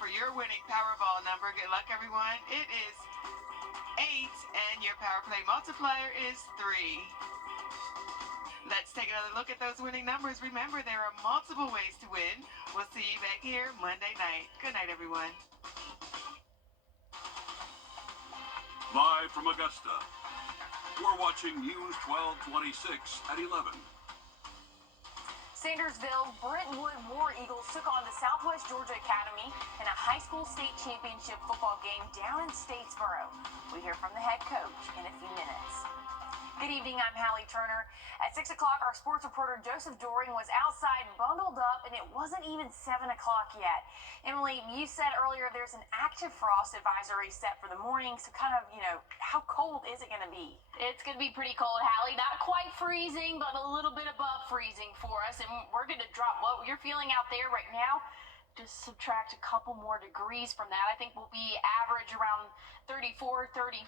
for your winning Powerball number. Good luck, everyone. It is 8, and your Power Play multiplier is 3. Let's take another look at those winning numbers. Remember, there are multiple ways to win. We'll see you back here Monday night. Good night, everyone. Live from Augusta, we're watching News 1226 at 11. Sandersville, Brentwood War Eagles took on the Southwest Georgia Academy in a high school state championship football game down in Statesboro. We hear from the head coach in a few minutes. Good evening, I'm Hallie Turner. At 6 o'clock, our sports reporter Joseph Doring was outside bundled up, and it wasn't even 7 o'clock yet. Emily, you said earlier there's an active frost advisory set for the morning, so kind of, how cold is it going to be? It's going to be pretty cold, Hallie. Not quite freezing, but a little bit above freezing for us, and we're going to drop what you're feeling out there right now. Just subtract a couple more degrees from that. I think we'll be average around 34, 35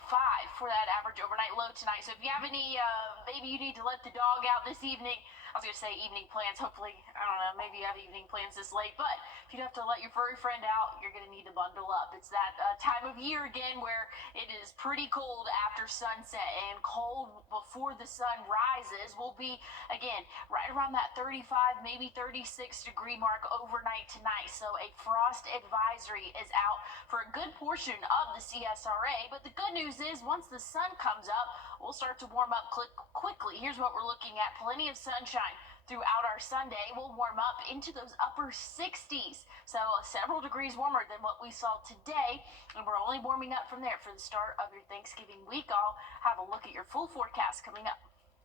for that average overnight low tonight. So if you have any, maybe you need to let the dog out this evening. I was going to say evening plans. Hopefully, I don't know, maybe you have evening plans this late. But if you have to let your furry friend out, you're going to need to bundle up. It's that time of year again where it is pretty cold after sunset and cold before the sun rises. Will be, again, right around that 35, maybe 36 degree mark overnight tonight. So a frost advisory is out for a good portion of the CSRA. But the good news is once the sun comes up, we'll start to warm up quickly. Here's what we're looking at. Plenty of sunshine throughout our Sunday. We'll warm up into those upper 60s. So several degrees warmer than what we saw today. And we're only warming up from there for the start of your Thanksgiving week. I'll have a look at your full forecast coming up.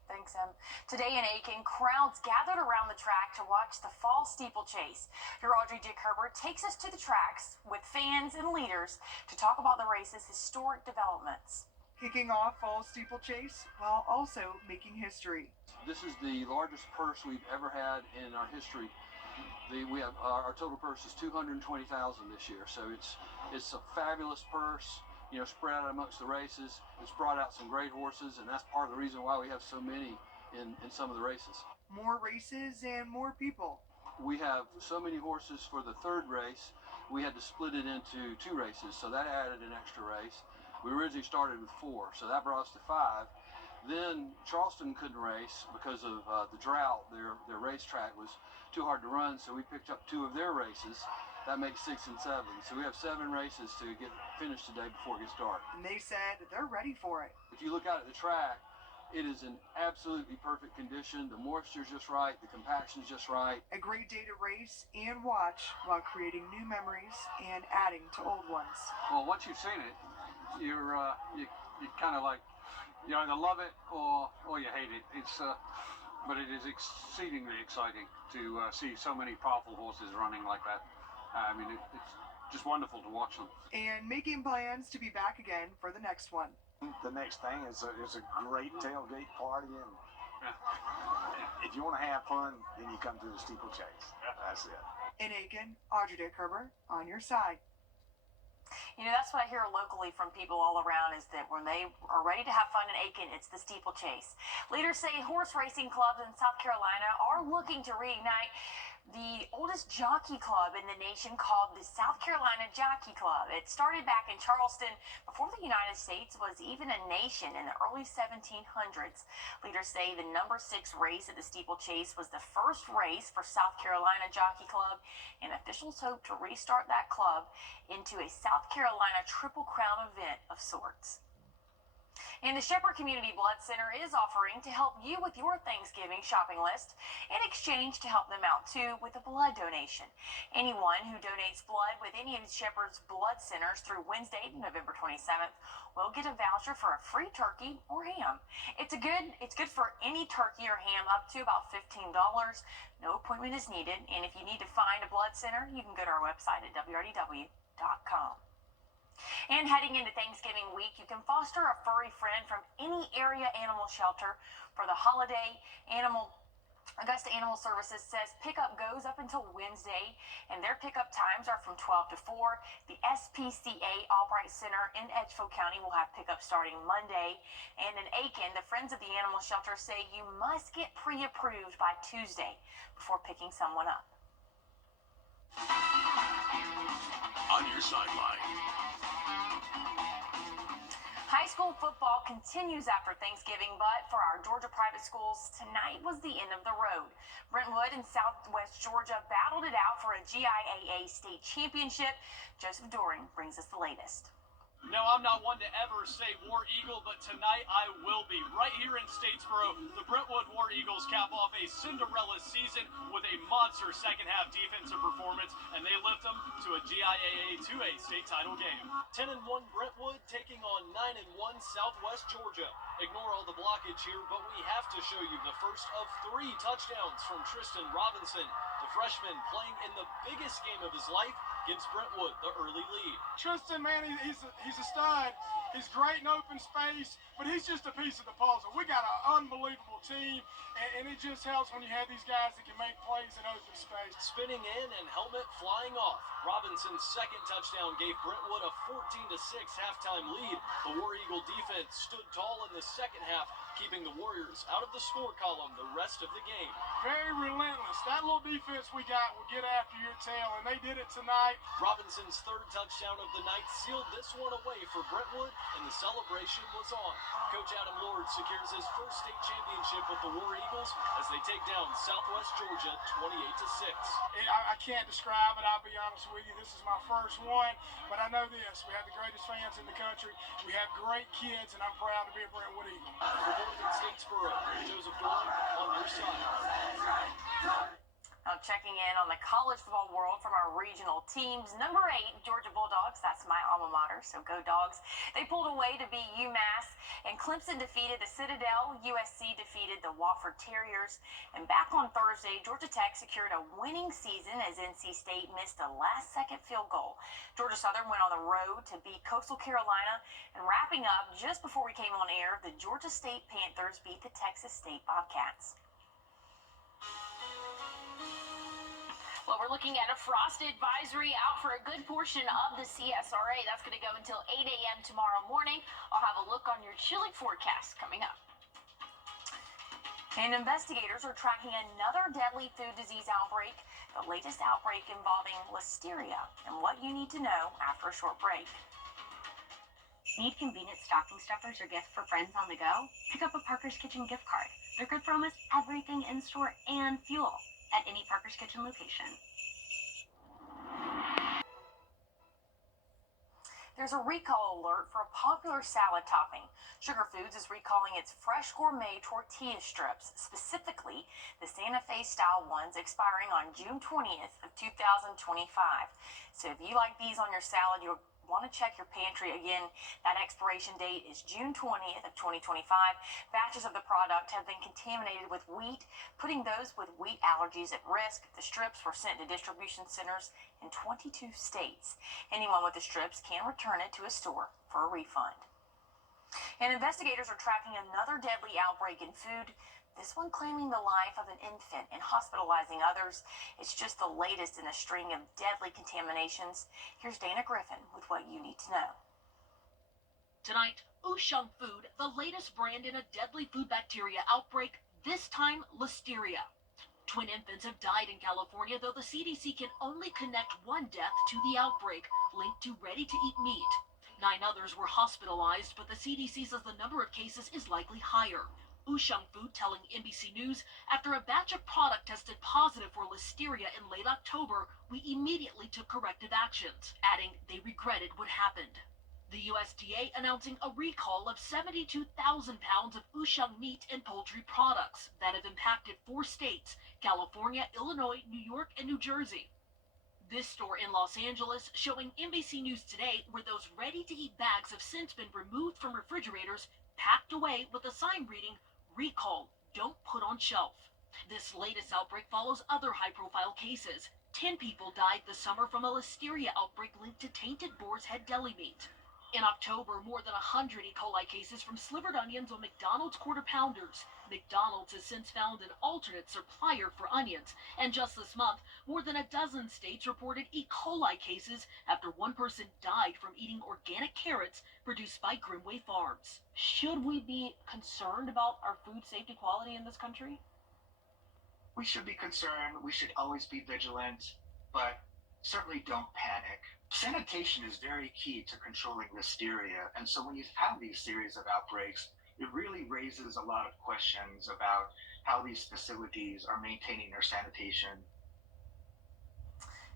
Thanks, Em. Today in Aiken, crowds gathered around the track to watch the fall steeplechase. Your Audrey Dick Herbert takes us to the tracks with fans and leaders to talk about the race's historic developments. Kicking off fall steeplechase while also making history. This is the largest purse we've ever had in our history. We have our total purse is $220,000 this year, so it's a fabulous purse. Spread out amongst the races. It's brought out some great horses, and that's part of the reason why we have so many in some of the races. More races and more people. We have so many horses for the third race, we had to split it into 2 races, so that added an extra race. We originally started with 4, so that brought us to 5. Then Charleston couldn't race because of the drought. Their racetrack was too hard to run, so we picked up 2 of their races. That makes 6 and 7. So we have 7 races to get finished today before it gets dark. And they said they're ready for it. If you look out at the track, it is in absolutely perfect condition. The moisture's just right. The compaction's just right. A great day to race and watch while creating new memories and adding to old ones. Well, once you've seen it, you kind of like, you either love it or you hate it. But it is exceedingly exciting to see so many powerful horses running like that. I mean, it's just wonderful to watch them. And making plans to be back again for the next one. The next thing is a great tailgate party, and if you want to have fun, then you come to the steeplechase. That's it. In Aiken, Audrey Dick Herbert on your side. That's what I hear locally from people all around is that when they are ready to have fun in Aiken, it's the steeplechase. Leaders say horse racing clubs in South Carolina are looking to reignite the oldest jockey club in the nation, called the South Carolina Jockey Club. It started back in Charleston before the United States was even a nation in the early 1700s. Leaders say the number 6 race at the steeplechase was the first race for South Carolina Jockey Club, and officials hope to restart that club into a South Carolina Triple Crown event of sorts. And the Shepherd Community Blood Center is offering to help you with your Thanksgiving shopping list in exchange to help them out too with a blood donation. Anyone who donates blood with any of Shepherd's blood centers through Wednesday, November 27th, will get a voucher for a free turkey or ham. It's good for any turkey or ham up to about $15. No appointment is needed, and if you need to find a blood center, you can go to our website at wrdw.com. And heading into Thanksgiving week, you can foster a furry friend from any area animal shelter for the holiday. Augusta Animal Services says pickup goes up until Wednesday, and their pickup times are from 12 to 4. The SPCA Albright Center in Edgefield County will have pickup starting Monday. And in Aiken, the Friends of the Animal Shelter say you must get pre-approved by Tuesday before picking someone up. On your sideline. High school football continues after Thanksgiving, but for our Georgia private schools, tonight was the end of the road. Brentwood in southwest Georgia battled it out for a GIAA state championship. Joseph Doring brings us the latest. No, I'm not one to ever say War Eagle, but tonight I will be. Right here in Statesboro, the Brentwood War Eagles cap off a Cinderella season with a monster second-half defensive performance, and they lift them to a GIAA 2A state title game. 10-1 Brentwood taking on 9-1 Southwest Georgia. Ignore all the blockage here, but we have to show you the first of 3 touchdowns from Tristan Robinson. The freshman playing in the biggest game of his life gives Brentwood the early lead. Tristan, man, he's a stud. He's great in open space, but he's just a piece of the puzzle. We got an unbelievable team, and it just helps when you have these guys that can make plays in open space. Spinning in and helmet flying off. Robinson's second touchdown gave Brentwood a 14-6 halftime lead. The War Eagle defense stood tall in the second half, keeping the Warriors out of the score column the rest of the game. Very relentless. That little defense we got will get after your tail, and they did it tonight. Robinson's third touchdown of the night sealed this one away for Brentwood, and the celebration was on. Coach Adam Lord secures his first state championship with the War Eagles as they take down Southwest Georgia 28-6. I can't describe it, I'll be honest with you. This is my first one, but I know this. We have the greatest fans in the country. We have great kids, and I'm proud to be a Brentwood Eagle. In Statesboro, Joseph Doring on your side. Now checking in on the college football world from our regional teams. Number 8, Georgia Bulldogs. That's my alma mater, so go Dogs. They pulled away to beat UMass, and Clemson defeated the Citadel. USC defeated the Wofford Terriers. And back on Thursday, Georgia Tech secured a winning season as NC State missed a last-second field goal. Georgia Southern went on the road to beat Coastal Carolina. And wrapping up, just before we came on air, the Georgia State Panthers beat the Texas State Bobcats. Well, we're looking at a frost advisory out for a good portion of the CSRA. That's going to go until 8 a.m. tomorrow morning. I'll have a look on your chilly forecast coming up. And investigators are tracking another deadly food disease outbreak, the latest outbreak involving listeria, and what you need to know after a short break. Need convenient stocking stuffers or gifts for friends on the go? Pick up a Parker's Kitchen gift card. They're good for almost everything in store and fuel at any Parker's Kitchen location. There's a recall alert for a popular salad topping. Sugar Foods is recalling its fresh gourmet tortilla strips, specifically the Santa Fe style ones expiring on June 20th of 2025. So if you like these on your salad, you'll want to check your pantry. Again, that expiration date is June 20th of 2025. Batches of the product have been contaminated with wheat, putting those with wheat allergies at risk. The strips were sent to distribution centers in 22 states. Anyone with the strips can return it to a store for a refund. And investigators are tracking another deadly outbreak in food, this one claiming the life of an infant and hospitalizing others. It's just the latest in a string of deadly contaminations. Here's Dana Griffin with what you need to know. Tonight, Usheng Food, the latest brand in a deadly food bacteria outbreak, this time listeria. Twin infants have died in California, though the CDC can only connect one death to the outbreak, linked to ready-to-eat meat. 9 others were hospitalized, but the CDC says the number of cases is likely higher. Usheng Food telling NBC News, after a batch of product tested positive for listeria in late October, we immediately took corrective actions, adding they regretted what happened. The USDA announcing a recall of 72,000 pounds of Usheng meat and poultry products that have impacted 4 states, California, Illinois, New York, and New Jersey. This store in Los Angeles showing NBC News Today where those ready-to-eat bags have since been removed from refrigerators, packed away with a sign reading, "Recall, don't put on shelf." This latest outbreak follows other high-profile cases. 10 people died this summer from a listeria outbreak linked to tainted boar's head deli meat. In October, more than 100 E. coli cases from slivered onions on McDonald's Quarter Pounders. McDonald's has since found an alternate supplier for onions. And just this month, more than a dozen states reported E. coli cases after one person died from eating organic carrots produced by Grimway Farms. Should we be concerned about our food safety quality in this country? We should be concerned. We should always be vigilant. But certainly don't panic. Sanitation is very key to controlling listeria, and so when you have these series of outbreaks, it really raises a lot of questions about how these facilities are maintaining their sanitation.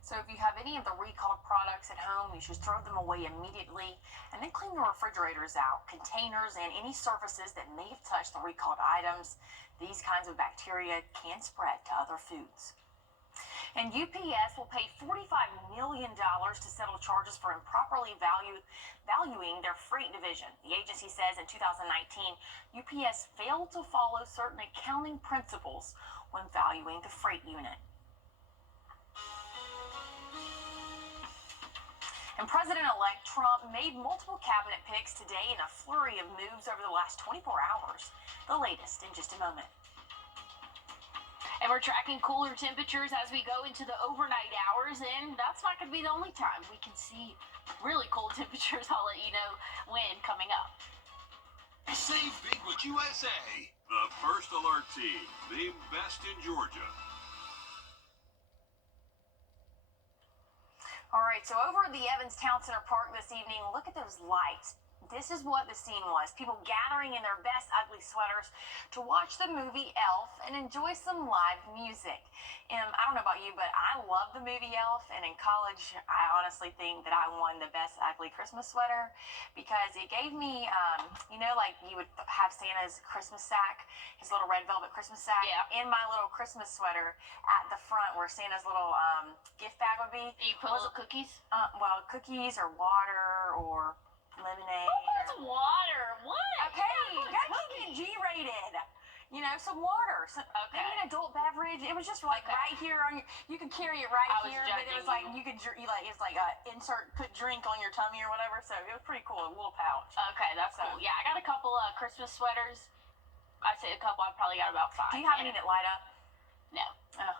So if you have any of the recalled products at home, you should throw them away immediately and then clean your refrigerators out, containers, and any surfaces that may have touched the recalled items. These kinds of bacteria can spread to other foods. And UPS will pay $45 million to settle charges for improperly valuing their freight division. The agency says in 2019, UPS failed to follow certain accounting principles when valuing the freight unit. And President-elect Trump made multiple cabinet picks today in a flurry of moves over the last 24 hours. The latest in just a moment. And we're tracking cooler temperatures as we go into the overnight hours, and that's not going to be the only time we can see really cold temperatures. I'll let you know when coming up. Save big with USA. The First Alert team, named best in Georgia. All right, so over at the Evans Town Center Park this evening, look at those lights. This is what the scene was. People gathering in their best ugly sweaters to watch the movie Elf and enjoy some live music. I don't know about you, but I love the movie Elf, and in college, I honestly think that I won the best ugly Christmas sweater because it gave me, like you would have Santa's Christmas sack, his little red velvet Christmas sack, and my little Christmas sweater at the front where Santa's little gift bag would be. You put little cookies? Well, cookies or water or lemonade. What's water? What? Okay, you gotta keep it G-rated. Some water. Maybe an adult beverage. It was just like right here on your. You could carry it right here, but it was like you could it's like put drink on your tummy or whatever. So it was pretty cool. A little pouch. Okay, that's cool. Yeah, I got a couple of Christmas sweaters. I say a couple. I probably got about 5. Do you have any that light up? No.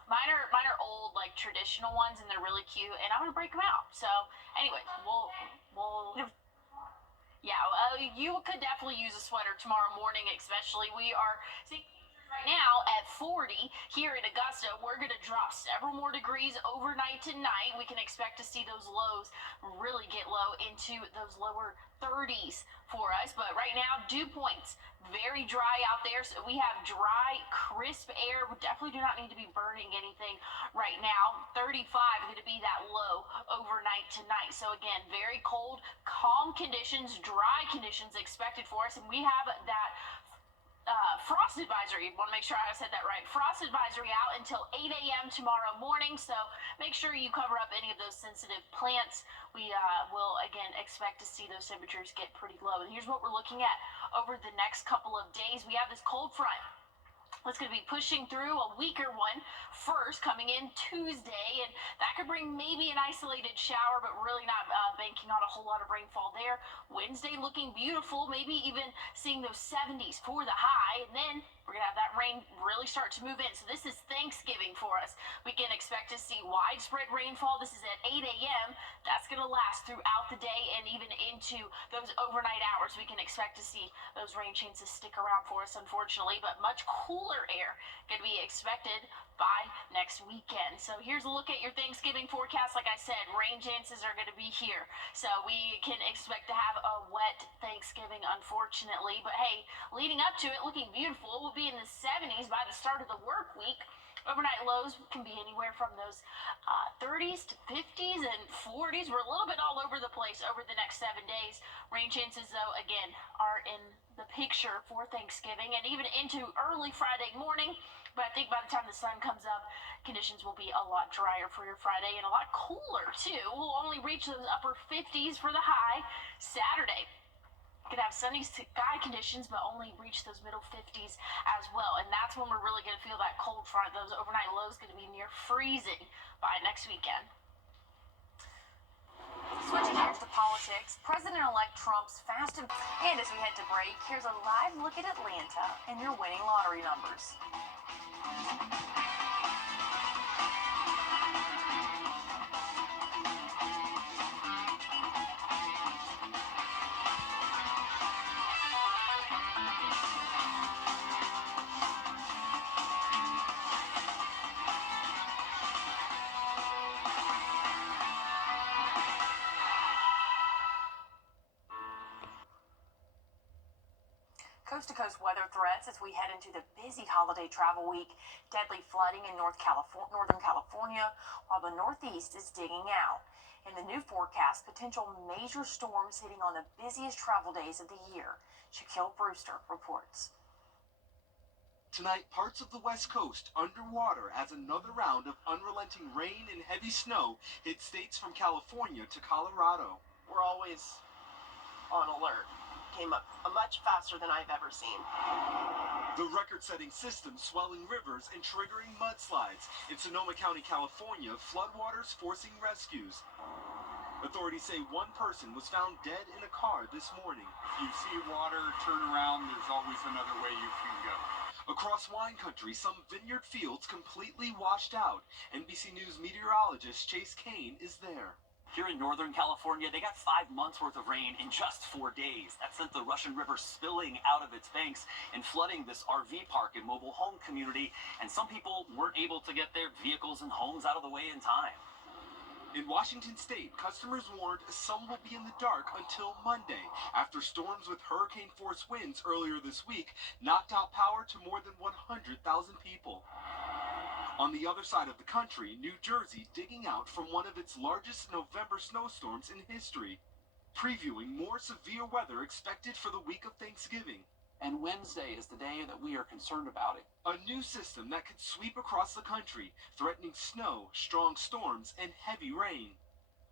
Mine are old, like traditional ones, and they're really cute. And I'm gonna break them out. So, anyways, we'll. Yeah, you could definitely use a sweater tomorrow morning, especially. We are seeing right now at 40 here in Augusta. We're going to drop several more degrees overnight tonight. We can expect to see those lows really get low into those lower 30s for us. But right now, dew points, very dry out there. So we have dry, crisp air. We definitely do not need to be burning anything right now. 35 going to be that low overnight tonight. So again, very cold, calm conditions, dry conditions expected for us. And we have that frost advisory. Want to make sure I said that right. Frost advisory out until 8 a.m. tomorrow morning. So make sure you cover up any of those sensitive plants. We will again expect to see those temperatures get pretty low. And here's what we're looking at over the next couple of days. We have this cold front. It's going to be pushing through, a weaker one first, coming in Tuesday, and that could bring maybe an isolated shower, but really not banking on a whole lot of rainfall there. Wednesday looking beautiful, maybe even seeing those 70s for the high, and then we're going to have that rain really start to move in. So this is Thanksgiving for us. We can expect to see widespread rainfall. This is at 8 a.m. That's going to last throughout the day and even into those overnight hours. We can expect to see those rain chances stick around for us, unfortunately, but much cooler air going to be expected by next weekend. So here's a look at your Thanksgiving forecast. Like I said, rain chances are going to be here. So we can expect to have a wet Thanksgiving, unfortunately. But hey, leading up to it, looking beautiful. We'll be in the 70s by the start of the work week. Overnight lows can be anywhere from those 30s to 50s and 40s. We're a little bit all over the place over the next 7 days. Rain chances, though, again, are in the picture for Thanksgiving and even into early Friday morning. But I think by the time the sun comes up, conditions will be a lot drier for your Friday and a lot cooler, too. We'll only reach those upper 50s for the high Saturday. Could have sunny sky conditions, but only reach those middle 50s as well. And that's when we're really going to feel that cold front. Those overnight lows going to be near freezing by next weekend. Switching gears to politics, President-elect Trump's fast and as we head to break, here's a live look at Atlanta and your winning lottery numbers. coast-to-coast weather threats as we head into the busy holiday travel week. Deadly flooding in Northern California, while the Northeast is digging out. In the new forecast, potential major storms hitting on the busiest travel days of the year. Shaquille Brewster reports. Tonight, parts of the West Coast underwater as another round of unrelenting rain and heavy snow hit states from California to Colorado. We're always on alert. Came up much faster than I've ever seen. The record-setting system swelling rivers and triggering mudslides. In Sonoma County, California, floodwaters forcing rescues. Authorities say one person was found dead in a car this morning. If you see water, turn around, there's always another way you can go. Across wine country, some vineyard fields completely washed out. NBC News meteorologist Chase Kane is there. Here in Northern California, they got 5 months worth of rain in just 4 days. That sent the Russian River spilling out of its banks and flooding this RV park and mobile home community. And some people weren't able to get their vehicles and homes out of the way in time. In Washington state, customers warned some will be in the dark until Monday after storms with hurricane-force winds earlier this week knocked out power to more than 100,000 people. On the other side of the country, New Jersey digging out from one of its largest November snowstorms in history, previewing more severe weather expected for the week of Thanksgiving. And Wednesday is the day that we are concerned about it. A new system that could sweep across the country, threatening snow, strong storms, and heavy rain.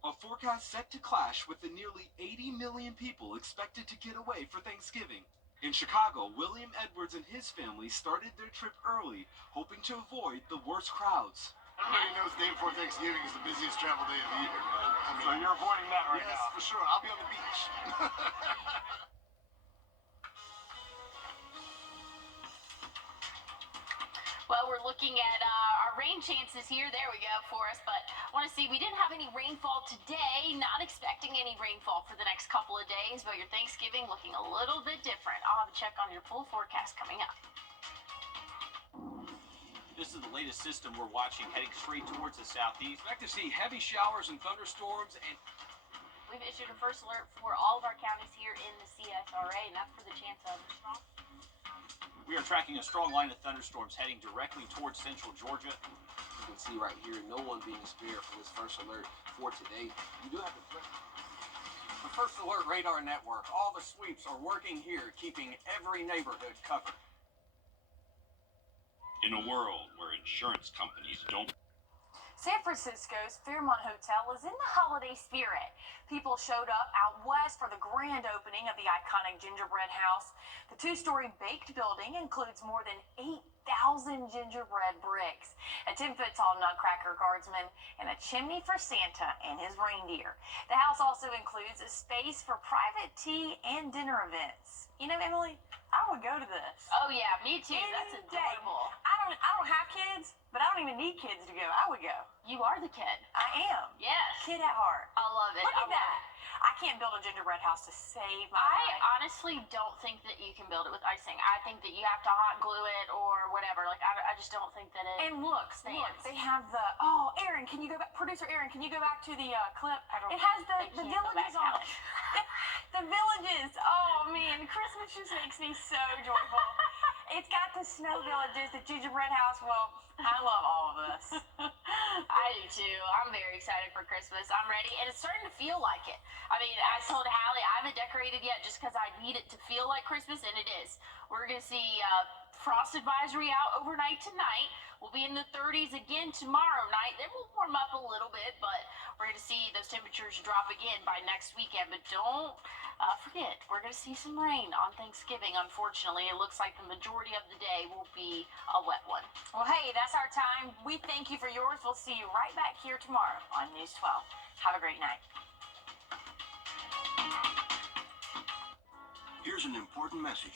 A forecast set to clash with the nearly 80 million people expected to get away for Thanksgiving. In Chicago, William Edwards and his family started their trip early, hoping to avoid the worst crowds. Everybody knows the day before Thanksgiving is the busiest travel day of the year. So you're avoiding that right now? Yes, for sure. I'll be on the beach. Well, we're looking at our rain chances here. There we go for us. But I want to see, we didn't have any rainfall today. Not expecting any rainfall for the next couple of days. But your Thanksgiving looking a little bit different. I'll have a check on your full forecast coming up. This is the latest system we're watching heading straight towards the southeast. Expect to see heavy showers and thunderstorms and We've issued a first alert for all of our counties here in the CSRA, and that's for the chance of strong. We are tracking a strong line of thunderstorms heading directly towards central Georgia. You can see right here, no one being spared from this first alert for today. You do have to play. The First Alert Radar Network, all the sweeps are working here, keeping every neighborhood covered. In a world where insurance companies don't San Francisco's Fairmont Hotel is in the holiday spirit. People showed up out west for the grand opening of the iconic gingerbread house. The two-story baked building includes more than 8,000 gingerbread bricks, a 10-foot-tall nutcracker guardsman, and a chimney for Santa and his reindeer. The house also includes a space for private tea and dinner events. You know, Emily, I would go to this. Oh yeah, me too. That's adorable. I don't have kids, but I don't even need kids to go. I would go. You are the kid. I am. Yes. Kid at heart. I love it. Look at that. I can't build a gingerbread house to save my I life. honestly don't think that you can build it with icing. I think that you have to hot glue it or whatever. Like, I just don't think that it And look, stands. they have the, Aaron, can you go back, producer Aaron, can you go back to the clip? I It has can't the go villages back on it. The villages. Oh, man, Christmas just makes me so joyful. It's got the snow villages, the gingerbread house. Well, I love all of this. I do too. I'm very excited for Christmas. I'm ready, and it's starting to feel like it. I mean, I told Hallie I haven't decorated yet just because I need it to feel like Christmas, and it is. We're going to see frost advisory out overnight tonight. We'll be in the 30s again tomorrow night. Then we'll warm up a little bit, but we're going to see those temperatures drop again by next weekend. But don't forget, we're going to see some rain on Thanksgiving. Unfortunately, it looks like the majority of the day will be a wet one. Well, hey, that's our time. We thank you for yours. We'll see you right back here tomorrow on News 12. Have a great night. Here's an important message.